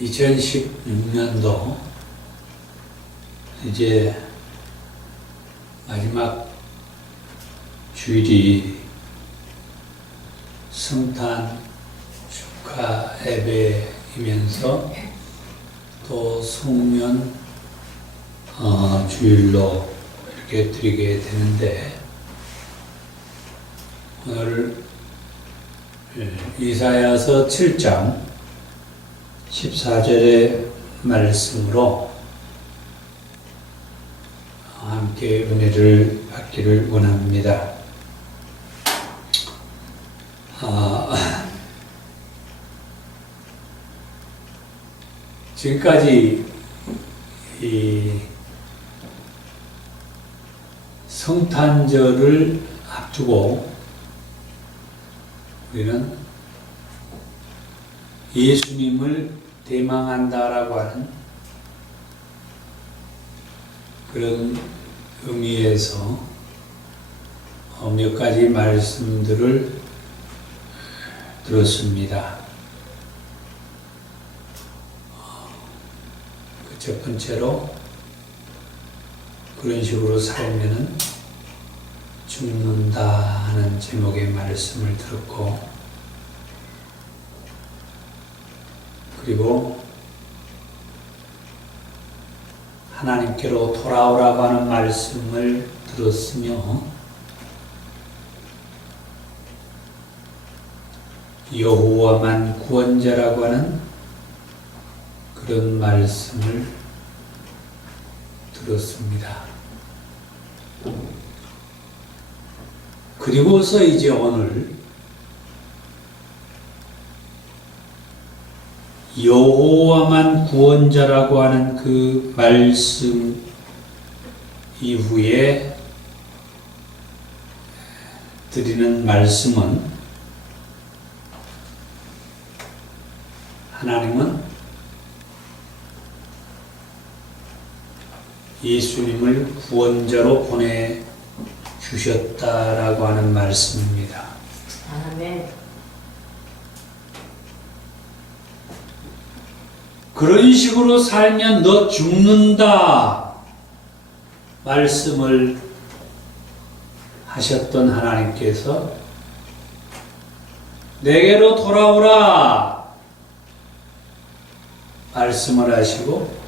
2016년도 이제 마지막 주일이 성탄 축하 예배이면서 또 성년 주일로 이렇게 드리게 되는데, 오늘 이사야서 7장 14절의 말씀으로 함께 은혜를 받기를 원합니다. 지금까지 이 성탄절을 앞두고 우리는 예수님을 대망한다라고 하는 그런 의미에서 몇 가지 말씀들을 들었습니다. 첫 번째로, 그런 식으로 살면은 죽는다 하는 제목의 말씀을 들었고, 그리고 하나님께로 돌아오라고 하는 말씀을 들었으며, 여호와만 구원자라고 하는 그런 말씀을 들었습니다. 그리고서 이제 오늘 여호와만 구원자라고 하는 그 말씀 이후에 드리는 말씀은, 하나님은 예수님을 구원자로 보내주셨다라고 하는 말씀입니다. 아멘. 그런 식으로 살면 너 죽는다 말씀을 하셨던 하나님께서 내게로 돌아오라 말씀을 하시고,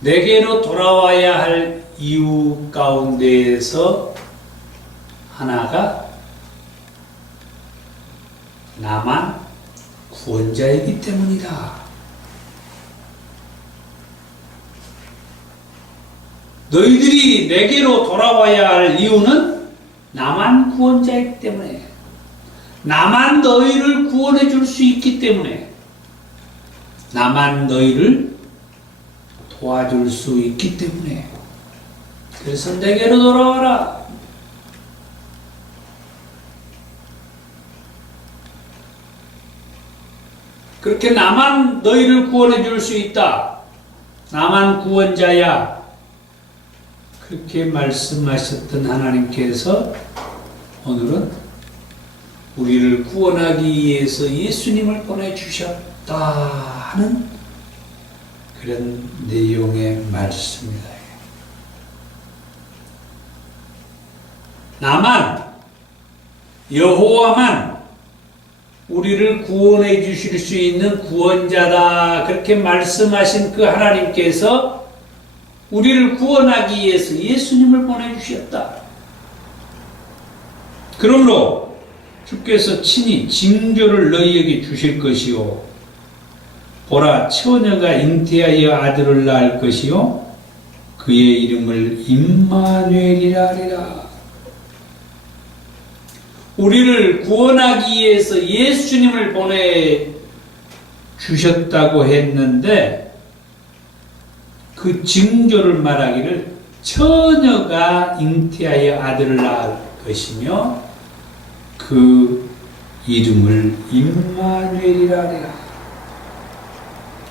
내게로 돌아와야 할 이유 가운데에서 하나가 나만 구원자이기 때문이다. 너희들이 내게로 돌아와야 할 이유는 나만 구원자이기 때문에, 나만 너희를 구원해 줄 수 있기 때문에, 나만 너희를 도와줄 수 있기 때문에, 그래서 내게로 돌아와라. 그렇게 나만 너희를 구원해 줄 수 있다, 나만 구원자야, 그렇게 말씀하셨던 하나님께서 오늘은 우리를 구원하기 위해서 예수님을 보내주셨다 하는 그런 내용의 말씀입니다. 나만, 여호와만 우리를 구원해 주실 수 있는 구원자다, 그렇게 말씀하신 그 하나님께서 우리를 구원하기 위해서 예수님을 보내주셨다. 그러므로 주께서 친히 징조를 너희에게 주실 것이요, 보라, 처녀가 잉태하여 아들을 낳을 것이요, 그의 이름을 임마누엘이라 하리라. 우리를 구원하기 위해서 예수님을 보내주셨다고 했는데, 그 징조를 말하기를 처녀가 잉태하여 아들을 낳을 것이며 그 이름을 임마누엘이라 하리라.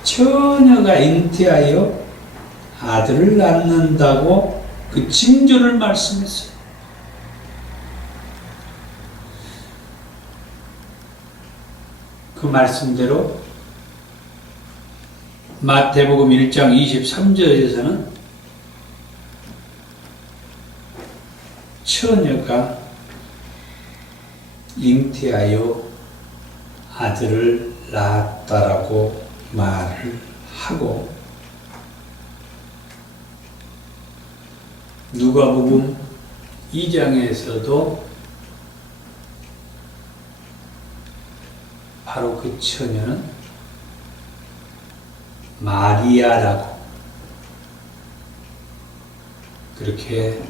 처녀가 잉태하여 아들을 낳는다고 그 징조를 말씀했어요. 그 말씀대로 마태복음 1장 23절에서는 처녀가 잉태하여 아들을 낳았다라고 말을 하고, 누가복음 2장에서도 바로 그 처녀는 마리아라고 그렇게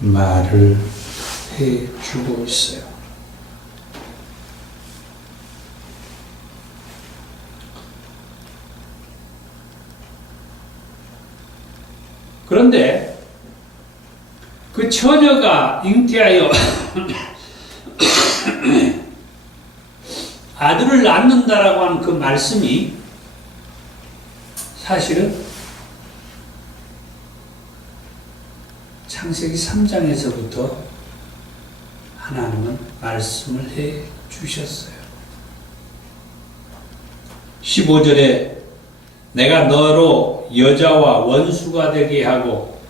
말을 해주고 있어요. 그런데 그 처녀가 잉태하여 아들을 낳는다라고 하는 그 말씀이 사실은 창세기 3장에서부터 하나님은 말씀을 해 주셨어요. 15절에 내가 너로 여자와 원수가 되게 하고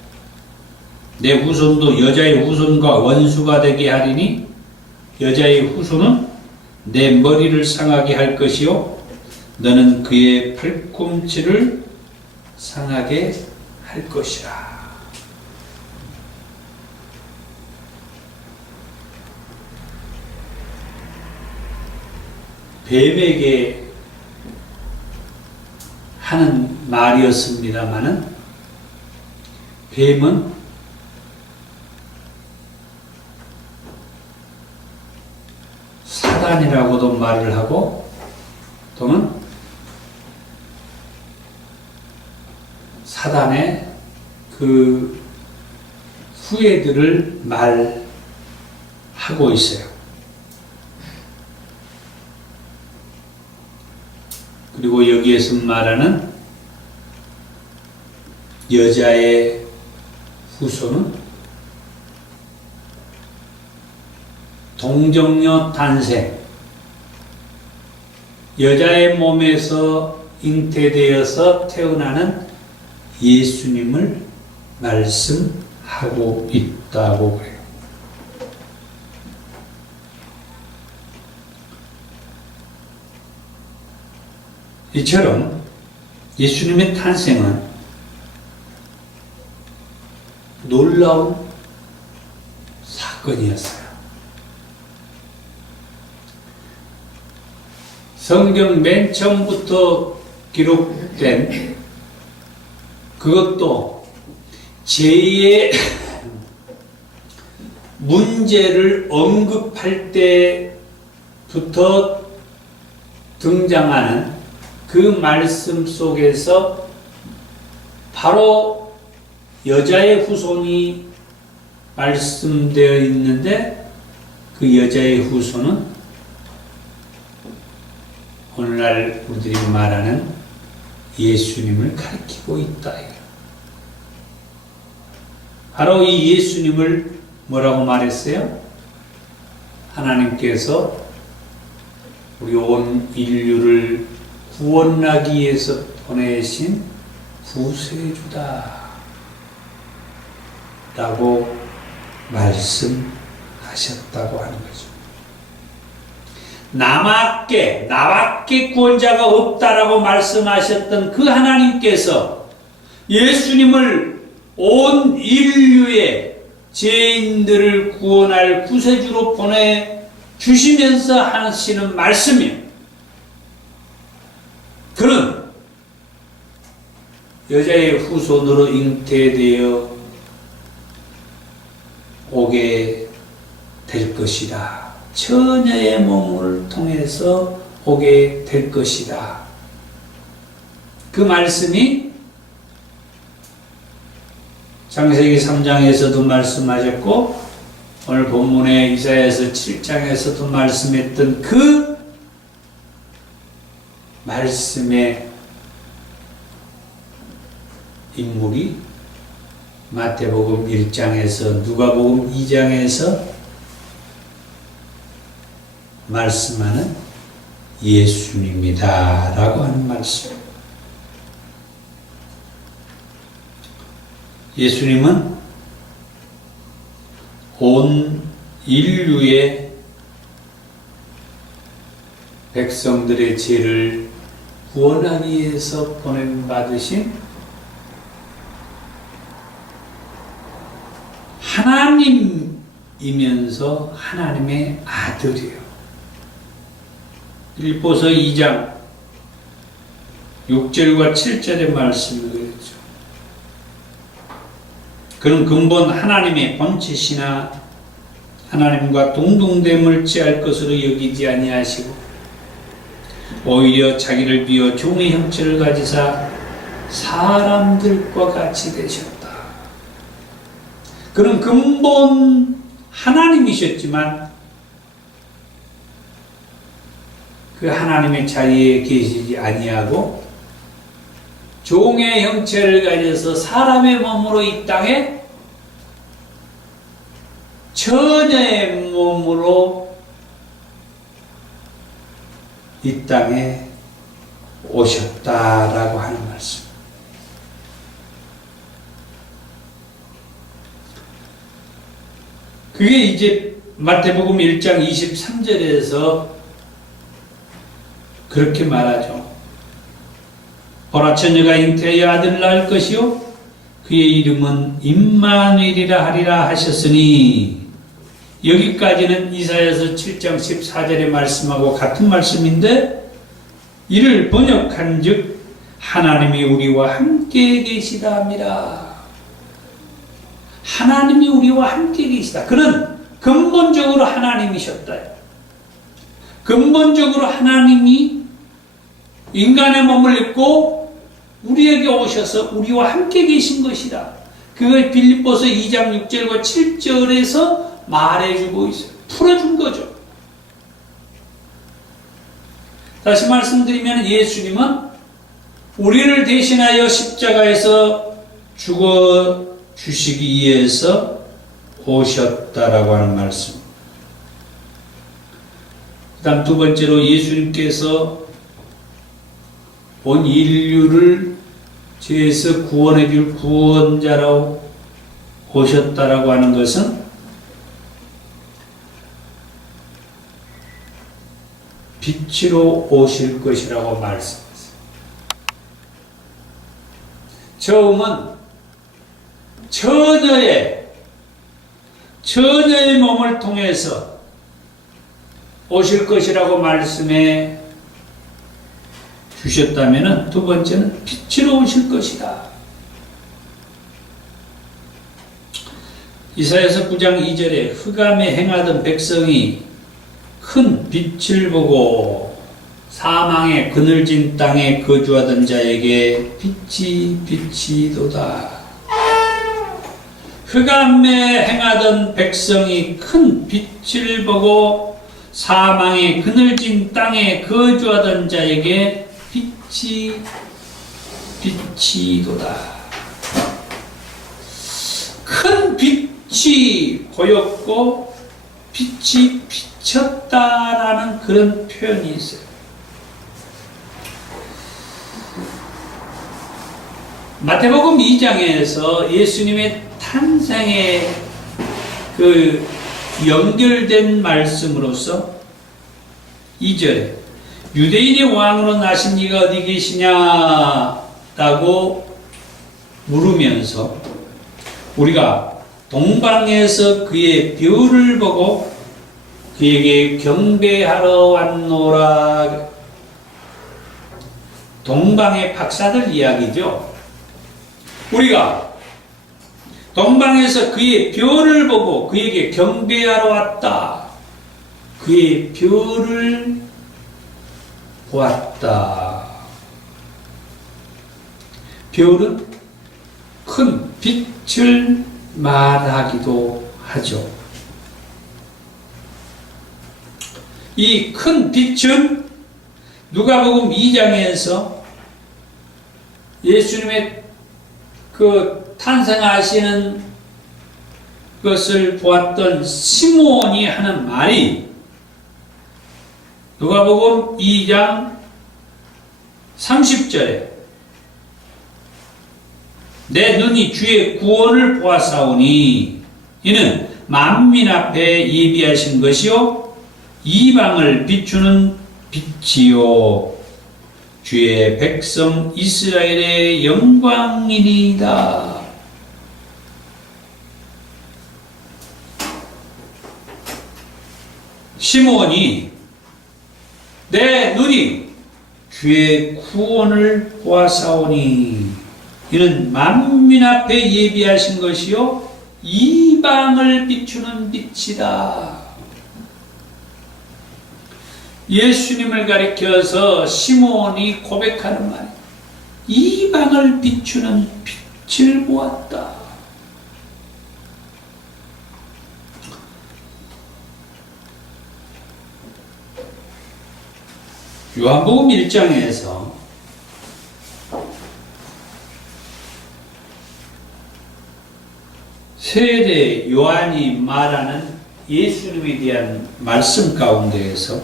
내 후손도 여자의 후손과 원수가 되게 하리니 여자의 후손은 내 머리를 상하게 할 것이요 너는 그의 팔꿈치를 상하게 할 것이라. 뱀에게 하는 말이었습니다마는 뱀은 사단이라고도 말을 하고 또는 사단의 그 후예들을 말하고 있어요. 그리고 여기에서 말하는 여자의 후손은 동정녀 탄생, 여자의 몸에서 잉태되어서 태어나는 예수님을 말씀하고 있다고 그래요. 이처럼 예수님의 탄생은 놀라운 사건이었어요. 성경 맨 처음부터 기록된 그것도 제2의 문제를 언급할 때부터 등장하는 그 말씀 속에서 바로 여자의 후손이 말씀되어 있는데 그 여자의 후손은 오늘날 우리들이 말하는 예수님을 가리키고 있다. 바로 이 예수님을 뭐라고 말했어요? 하나님께서 우리 온 인류를 구원하기 위해서 보내신 구세주다 라고 말씀하셨다고 하는 거죠. 나밖에 구원자가 없다라고 말씀하셨던 그 하나님께서 예수님을 온 인류의 죄인들을 구원할 구세주로 보내주시면서 하시는 말씀이에요. 그는 여자의 후손으로 잉태되어 오게 될 것이다. 처녀의 몸을 통해서 오게 될 것이다. 그 말씀이 창세기 3장에서도 말씀하셨고 오늘 본문의 이사야서 7장에서도 말씀했던 그 말씀의 인물이 마태복음 1장에서 누가복음 2장에서 말씀하는 예수님이다 라고 하는 말씀. 예수님은 온 인류의 백성들의 죄를 구원하기 위해서 보냄받으신 하나님이면서 하나님의 아들이에요. 빌립보서 2장 6절과 7절의 말씀을 그랬죠. 그는 근본 하나님의 본체시나 하나님과 동등됨을 취할 것으로 여기지 아니하시고 오히려 자기를 비워 종의 형체를 가지사 사람들과 같이 되셨다. 그는 근본 하나님이셨지만 그 하나님의 자리에 계시지 아니하고 종의 형체를 가져서 사람의 몸으로 이 땅에 처녀의 몸으로 이 땅에 오셨다라고 하는 말씀. 그게 이제 마태복음 1장 23절에서 그렇게 말하죠. 보라, 처녀가 잉태하여 아들을 낳을 것이요 그의 이름은 임마누엘이라 하리라 하셨으니, 여기까지는 이사야서 7장 14절의 말씀하고 같은 말씀인데, 이를 번역한 즉 하나님이 우리와 함께 계시다 합니다. 하나님이 우리와 함께 계시다. 그는 근본적으로 하나님이셨다. 근본적으로 하나님이 인간의 몸을 입고 우리에게 오셔서 우리와 함께 계신 것이다. 그걸 빌립보서 2장 6절과 7절에서 말해주고 있어요. 풀어준 거죠. 다시 말씀드리면 예수님은 우리를 대신하여 십자가에서 죽어 주시기 위해서 오셨다라고 하는 말씀. 그 다음 두 번째로 예수님께서 온 인류를 죄에서 구원해 줄 구원자로 오셨다라고 하는 것은 빛으로 오실 것이라고 말씀했어요. 처음은 처녀의 몸을 통해서 오실 것이라고 말씀해 주셨다면, 두 번째는 빛으로 오실 것이다. 이사야서 9장 2절에 흑암에 행하던 백성이 큰 빛을 보고 사망의 그늘진 땅에 거주하던 자에게 빛이 비치도다. 흑암에 행하던 백성이 큰 빛을 보고 사망의 그늘진 땅에 거주하던 자에게 빛이 비치도다. 큰 빛이 보였고 빛이 비쳤다라는 그런 표현이 있어요. 마태복음 2장에서 예수님의 탄생에 그 연결된 말씀으로서 2절에 유대인의 왕으로 나신 이가 어디 계시냐라고 물으면서 우리가 동방에서 그의 별을 보고 그에게 경배하러 왔노라. 동방의 박사들 이야기죠. 우리가 동방에서 그의 별을 보고 그에게 경배하러 왔다. 그의 별을 보았다. 별은 큰 빛을 말하기도 하죠. 이 큰 빛은 누가복음 2장에서 예수님의 그 탄생하시는 것을 보았던 시몬이 하는 말이 누가복음 2장 30절에 내 눈이 주의 구원을 보았사오니 이는 만민 앞에 예비하신 것이요 이방을 비추는 빛이요 주의 백성 이스라엘의 영광이니이다. 시므온이 내 눈이 주의 구원을 보았사오니 이는 만민 앞에 예비하신 것이요 이방을 비추는 빛이다. 예수님을 가리켜서 시므온이 고백하는 말, 이방을 비추는 빛을 보았다. 요한복음 1장에서 세례 요한이 말하는 예수님에 대한 말씀 가운데에서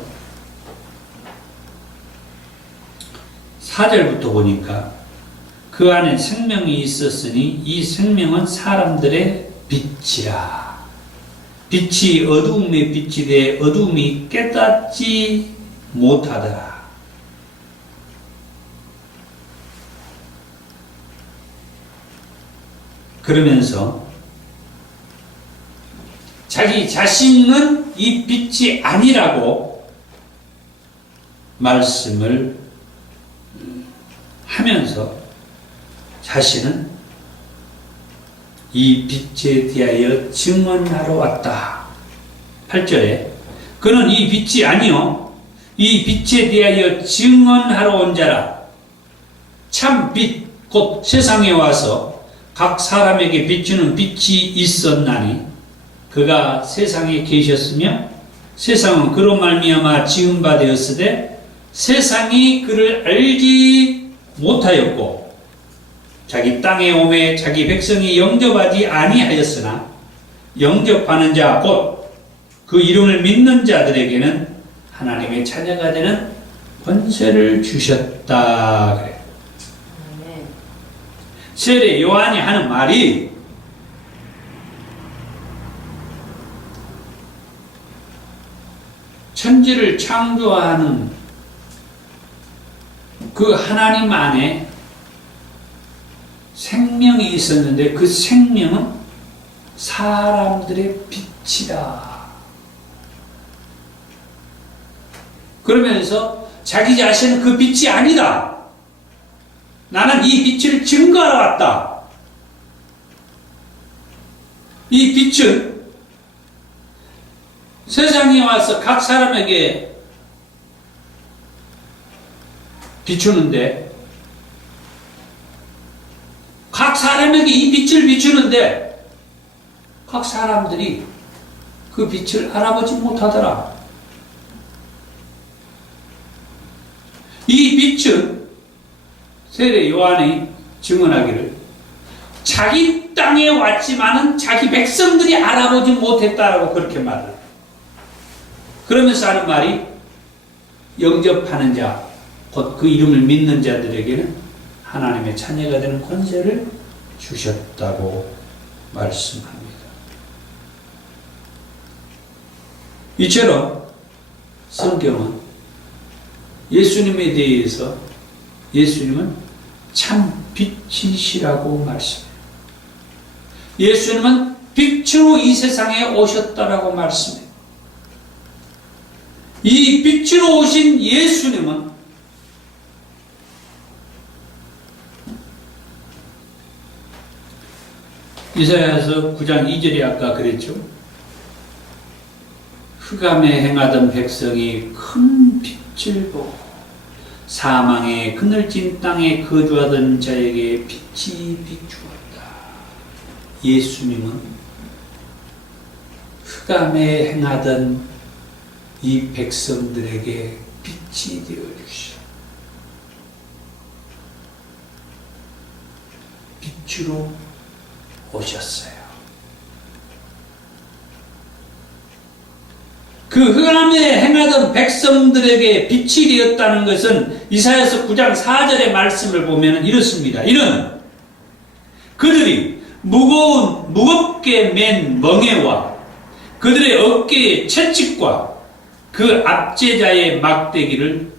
4절부터 보니까 그 안에 생명이 있었으니 이 생명은 사람들의 빛이라. 빛이 어두움의 빛이 돼 어두움이 깨닫지 못하더라. 그러면서 자기 자신은 이 빛이 아니라고 말씀을 하면서 자신은 이 빛에 대하여 증언하러 왔다. 8절에 그는 이 빛이 아니요 이 빛에 대하여 증언하러 온 자라. 참 빛 곧 세상에 와서 각 사람에게 비추는 빛이 있었나니 그가 세상에 계셨으며 세상은 그로 말미암아 지은 바 되었으되 세상이 그를 알지 못하였고 자기 땅에 오매 자기 백성이 영접하지 아니하였으나 영접하는 자 곧 그 이름을 믿는 자들에게는 하나님의 자녀가 되는 권세를 주셨다. 그래요. 세례 요한이 하는 말이 천지를 창조하는 그 하나님 안에 생명이 있었는데 그 생명은 사람들의 빛이다. 그러면서 자기 자신은 그 빛이 아니다. 나는 이 빛을 증거하러 왔다. 이 빛은 세상에 와서 각 사람에게 비추는데 각 사람에게 이 빛을 비추는데 각 사람들이 그 빛을 알아보지 못하더라. 이 빛은 세례 요한이 증언하기를 자기 땅에 왔지만은 자기 백성들이 알아보지 못했다라고 그렇게 말을. 그러면서 하는 말이 영접하는 자, 곧 그 이름을 믿는 자들에게는 하나님의 자녀가 되는 권세를 주셨다고 말씀합니다. 이처럼 성경은 예수님에 대해서 예수님은 참 빛이시라고 말씀해요. 예수님은 빛으로 이 세상에 오셨다라고 말씀해요. 이 빛으로 오신 예수님은 이사야서 9장 2절에 아까 그랬죠. 흑암에 행하던 백성이 큰 빛을 보고 사망의 그늘진 땅에 거주하던 자에게 빛이 비추었다. 예수님은 흑암에 행하던 이 백성들에게 빛이 되어주시오. 빛으로 오셨어요. 그 흑암에 행하던 백성들에게 빛이 되었다는 것은 이사야서 9장 4절의 말씀을 보면 이렇습니다. 이는 그들이 무겁게 맨 멍에와 그들의 어깨의 채찍과 그 압제자의 막대기를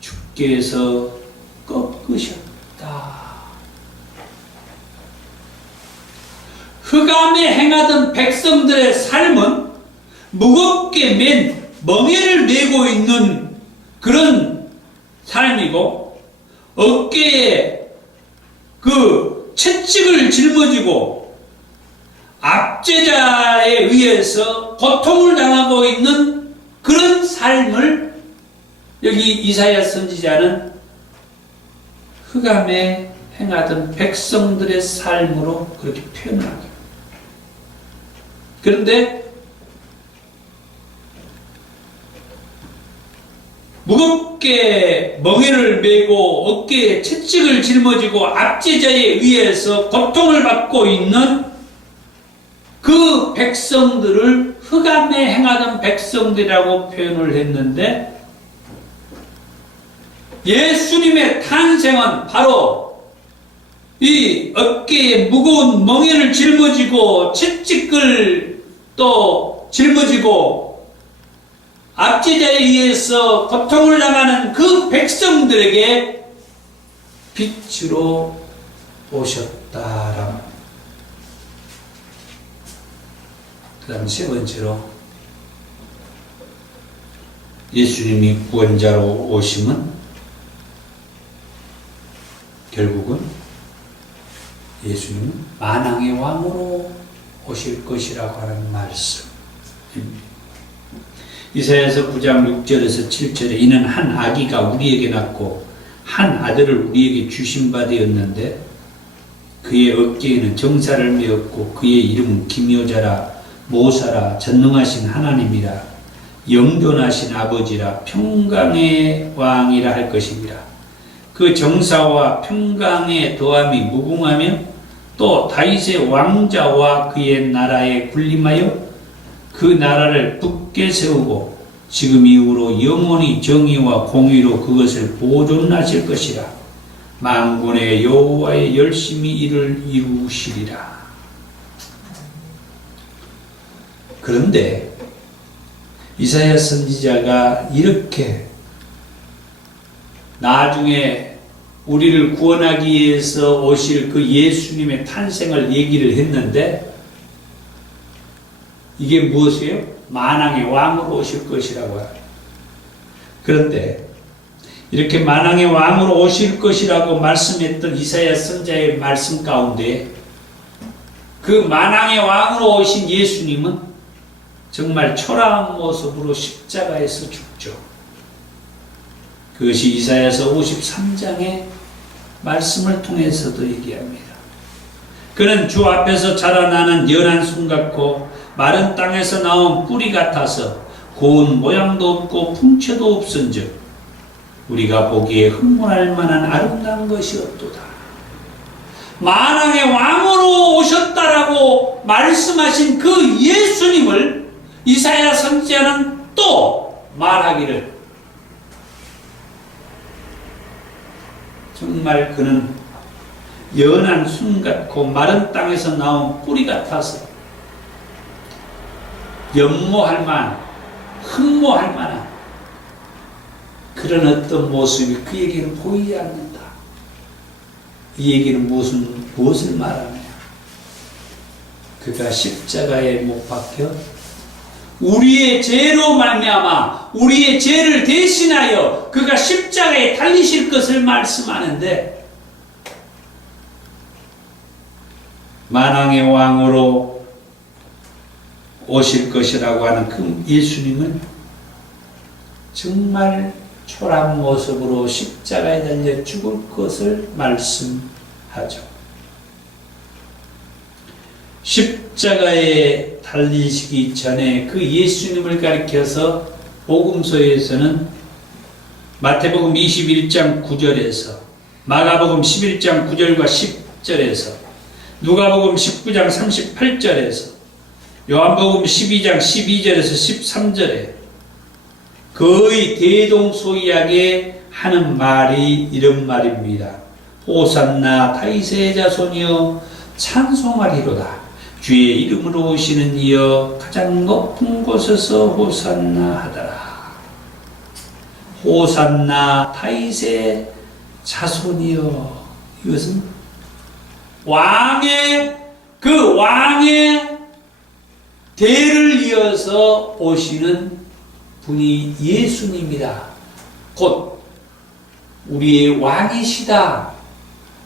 주께서 꺾으셨다. 흑암에 행하던 백성들의 삶은 무겁게 맨 멍에를 메고 있는 그런 삶이고, 어깨에 그 채찍을 짊어지고 압제자에 의해서 고통을 당하고 있는 그런 삶을 여기 이사야 선지자는 흑암에 행하던 백성들의 삶으로 그렇게 표현합니다. 그런데 무겁게 멍에를 메고 어깨에 채찍을 짊어지고 압제자에 의해서 고통을 받고 있는 그 백성들을 흑암에 행하던 백성들이라고 표현을 했는데, 예수님의 탄생은 바로 이 어깨에 무거운 멍에를 짊어지고 채찍을 또 짊어지고 압제자에 의해서 고통을 당하는 그 백성들에게 빛으로 오셨다라고. 그 다음 세 번째로, 예수님이 구원자로 오심은 결국은 예수님은 만왕의 왕으로 오실 것이라고 하는 말씀입니다. 이사야서 9장 6절에서 7절에 이는 한 아기가 우리에게 낳고 한 아들을 우리에게 주신 바 되었는데 그의 어깨에는 정사를 메었고 그의 이름은 기묘자라 모사라 전능하신 하나님이라 영존하신 아버지라 평강의 왕이라 할 것입니다. 그 정사와 평강의 도함이 무궁하며 또 다윗의 왕자와 그의 나라에 군림하여 그 나라를 굳게 세우고 지금 이후로 영원히 정의와 공의로 그것을 보존하실 것이라. 만군의 여호와의 열심히 이를 이루시리라. 그런데 이사야 선지자가 이렇게 나중에 우리를 구원하기 위해서 오실 그 예수님의 탄생을 얘기를 했는데, 이게 무엇이에요? 만왕의 왕으로 오실 것이라고 해요. 그런데 이렇게 만왕의 왕으로 오실 것이라고 말씀했던 이사야 선지자의 말씀 가운데 그 만왕의 왕으로 오신 예수님은 정말 초라한 모습으로 십자가에서 죽죠. 그것이 이사야서 53장의 말씀을 통해서도 얘기합니다. 그는 주 앞에서 자라나는 연한 순 같고 마른 땅에서 나온 뿌리 같아서 고운 모양도 없고 풍채도 없은즉 우리가 보기에 흥분할 만한 아름다운 것이 없도다. 만왕의 왕으로 오셨다라고 말씀하신 그 예수님을 이사야 선지자는 또 말하기를, 정말 그는 연한 순 같고 마른 땅에서 나온 뿌리 같아서 연모할 만한, 흠모할 만한 그런 어떤 모습이 그에게는 보이지 않는다. 이 얘기는 무엇을 말하느냐? 그가 십자가에 못 박혀 우리의 죄로 말미암아 우리의 죄를 대신하여 그가 십자가에 달리실 것을 말씀하는데, 만왕의 왕으로 오실 것이라고 하는 그 예수님은 정말 초라한 모습으로 십자가에 달려 죽을 것을 말씀하죠. 십자가에 달리시기 전에 그 예수님을 가리켜서 복음서에서는 마태복음 21장 9절에서 마가복음 11장 9절과 10절에서 누가복음 19장 38절에서 요한복음 12장 12절에서 13절에 거의 대동소이하게 하는 말이 이런 말입니다. 호산나 다윗의 자손이여 찬송하리로다. 주의 이름으로 오시는 이여 가장 높은 곳에서 호산나 하더라. 호산나 다윗의 자손이여. 이것은 왕의 대를 이어서 오시는 분이 예수님이다. 곧 우리의 왕이시다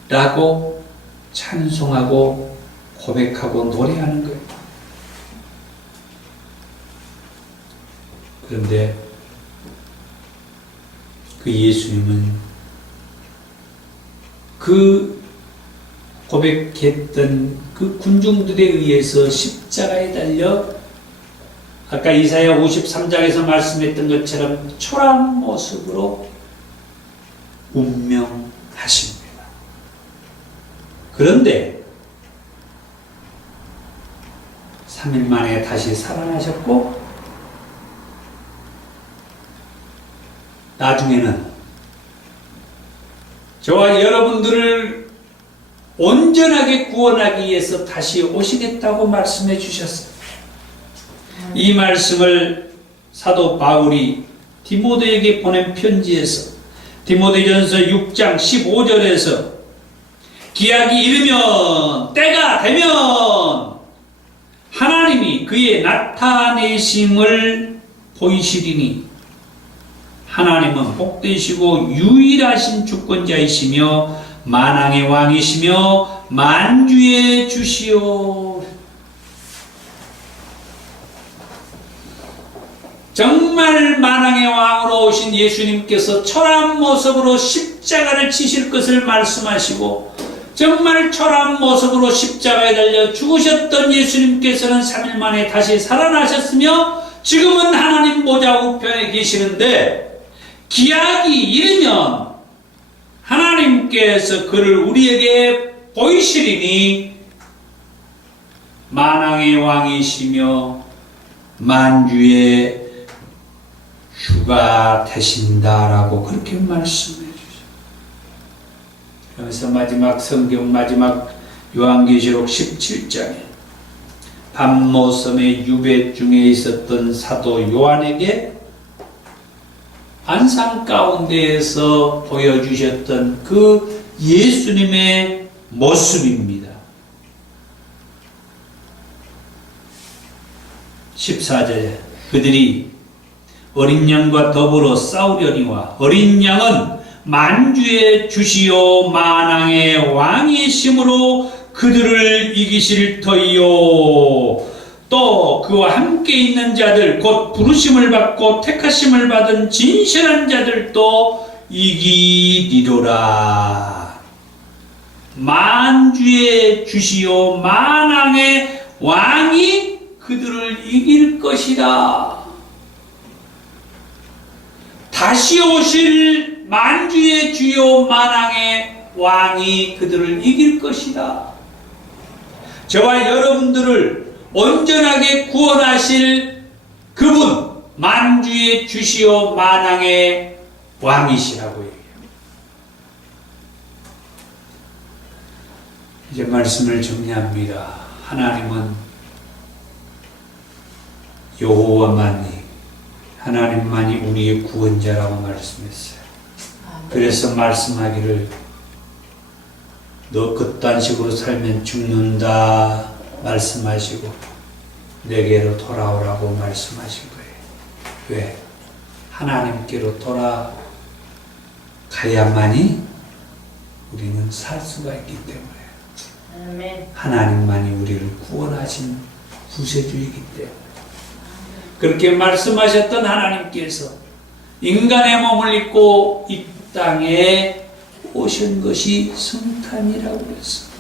라고 찬송하고 고백하고 노래하는 거예요. 그런데 그 예수님은 그 고백했던 그 군중들에 의해서 십자가에 달려 아까 이사야 53장에서 말씀했던 것처럼 초라한 모습으로 운명하십니다. 그런데 3일 만에 다시 살아나셨고 나중에는 저와 여러분들을 온전하게 구원하기 위해서 다시 오시겠다고 말씀해 주셨어요. 이 말씀을 사도 바울이 디모데에게 보낸 편지에서 디모데전서 6장 15절에서 기약이 이르면 때가 되면 하나님이 그의 나타내심을 보이시리니 하나님은 복되시고 유일하신 주권자이시며 만왕의 왕이시며 만주의 주시오. 정말 만왕의 왕으로 오신 예수님께서 초라한 모습으로 십자가를 지실 것을 말씀하시고 정말 초라한 모습으로 십자가에 달려 죽으셨던 예수님께서는 3일 만에 다시 살아나셨으며 지금은 하나님 보좌 우편에 계시는데 기약이 이르면 하나님께서 그를 우리에게 보이시리니 만왕의 왕이시며 만주의 주가 되신다라고 그렇게 말씀해 주죠. 그래서 마지막 성경 마지막 요한계시록 17장에 밤모섬의 유배 중에 있었던 사도 요한에게 안상 가운데에서 보여주셨던 그 예수님의 모습입니다. 14절에 그들이 어린 양과 더불어 싸우려니와 어린 양은 만주의 주시요 만왕의 왕이심으로 그들을 이기실 터이요. 또 그와 함께 있는 자들 곧 부르심을 받고 택하심을 받은 진실한 자들도 이기리로라. 만주의 주시요 만왕의 왕이 그들을 이길 것이다. 다시 오실 만주의 주요 만왕의 왕이 그들을 이길 것이다. 저와 여러분들을 온전하게 구원하실 그분 만주의 주시오 만왕의 왕이시라고 얘기해요. 이제 말씀을 정리합니다. 하나님은 여호와만이 하나님만이 우리의 구원자라고 말씀했어요. 그래서 말씀하기를 너 그딴 식으로 살면 죽는다 말씀하시고 내게로 돌아오라고 말씀하신 거예요. 왜? 하나님께로 돌아가야만이 우리는 살 수가 있기 때문에. 아멘. 하나님만이 우리를 구원하신 구세주이기 때문에. 그렇게 말씀하셨던 하나님께서 인간의 몸을 입고 이 땅에 오신 것이 성탄이라고 했어요.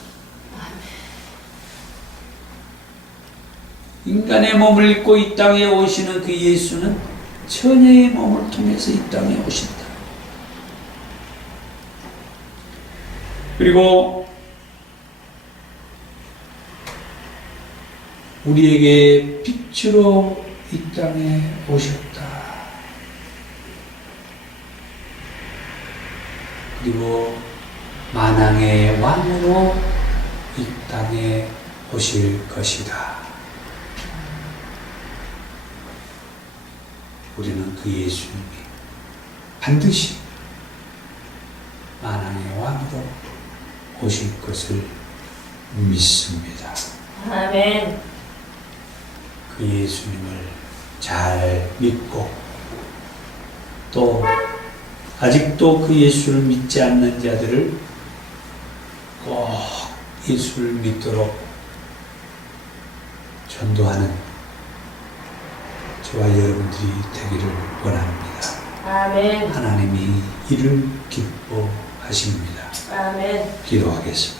인간의 몸을 입고 이 땅에 오시는 그 예수는 처녀의 몸을 통해서 이 땅에 오신다. 그리고 우리에게 빛으로 이 땅에 오셨다. 그리고 만왕의 왕으로 이 땅에 오실 것이다. 우리는 그 예수님이 반드시 만왕의 왕으로 오실 것을 믿습니다. 아멘. 그 예수님을 잘 믿고 또 아직도 그 예수를 믿지 않는 자들을 꼭 예수를 믿도록 전도하는 저와 여러분들이 되기를 원합니다. 아멘. 하나님이 이를 기뻐하십니다. 아멘. 기도하겠습니다.